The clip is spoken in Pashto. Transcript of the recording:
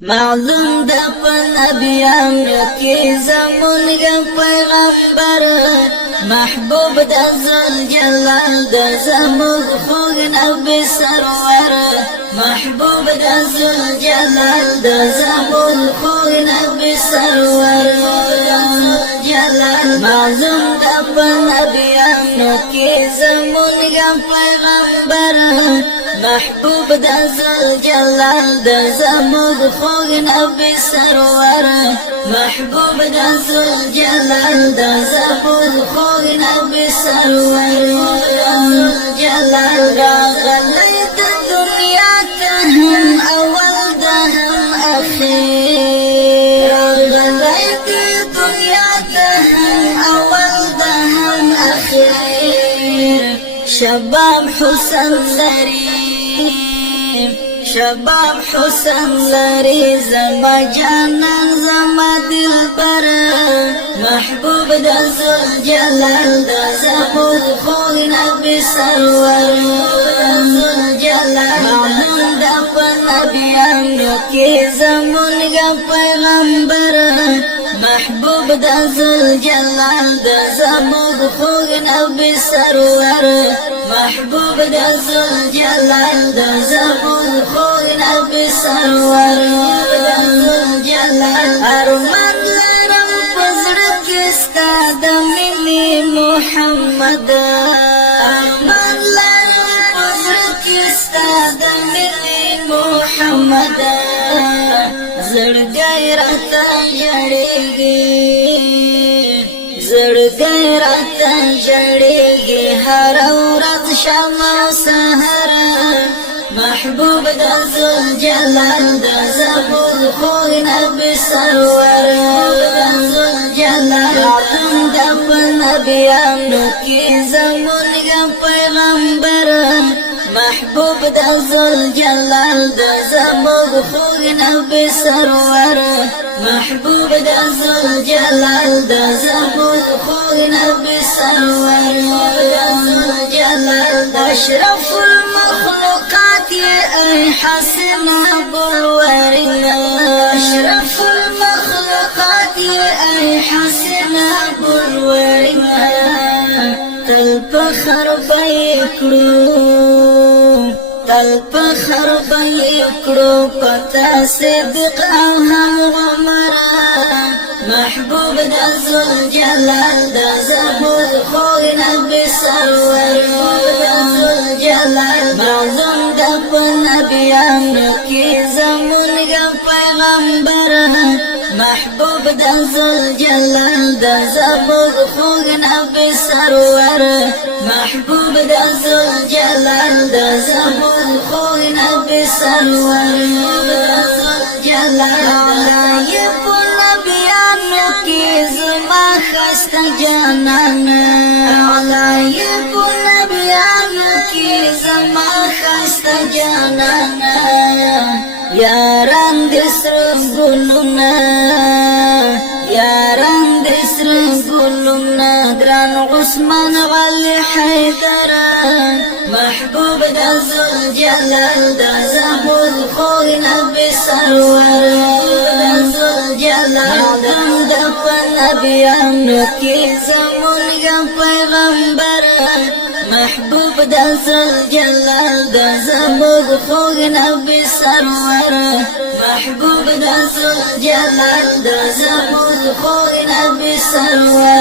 معلوم دا پا نبیان کی زمونگ پیغمبر محبوب دا ذوالجلال دا زمونگ خوگ نبی سرور محبوب دا ذوالجلال دا زمونگ خوگ نبی سرور معلوم دا پا نبیان کی زمونگ پیغمبر محبوب دا ذوالجلال دا زموږ خوږ نبی سرور محبوب دا ذوالجلال دا زموږ خوږ نبی سرور ذوالجلال راغلی د دنیا ته هم اول دا هم اخیر راغلی د دنیا ته هم اول دا هم اخیر شباب حسن لري شباب حسن لري زما جانان زما دلبر محبوب دا ذوالجلال دا زموږ خوږ نبی سرور ذوالجلال معلوم دا په نبیانو کې زمونږ پیغمبر محبوب دا ذوالجلال دا زموږ خوږ نبی سرور محبوب دا ذوالجلال دا زموږ خوږ نبی سرور ذوالجلال ارمان لرم په زړه کې ستا د مینې محمد ارمان لرم په زړه کې ستا د مینې محمد زړګی راته ژړېږي زړګی راته ژړېږي هره ورځ شام او سحر محبوب دا ذوالجلال دا زموږ خوږ نبی سرور ذوالجلال معلوم دا په نبیانو کې زمونږ پیغمبر محبوب دا ذوالجلال دا زموږ خوږ نبی سرور محبوب دا ذوالجلال دا زموږ خوږ نبی سرور ذوالجلال اشرف المخلوقات ای حسنا بلورنا اشرف المخلوقات ای حسنا بلورنا تل فخر بکړو تل فخر بکړو پتا صدق او هم عمر محبوب دا ذوالجلال دا زموږ خوږ نبی سرور ذوالجلال معلوم دا په نبیانو کې زمونږ پیغمبر محبوب دا ذوالجلال دا زموږ خوږ نبی سرور محبوب دا ذوالجلال دا زموږ خوږ نبی سرور ذوالجلال زما خسته جانان علای په نبیانو کې زما خسته جانان یاران د سر ګلونه یاران د سر ګلونه ګران عثمان علي حیدر محبوب دا ذوالجلال دا زموږ خوږ نبی سرور ذوالجلال دا په نبیانو کې زمونږ پیغمبر محبوب دا ذوالجلال دا زموږ خوږ نبی سرور محبوب دا ذوالجلال دا زموږ خوږ نبی سرور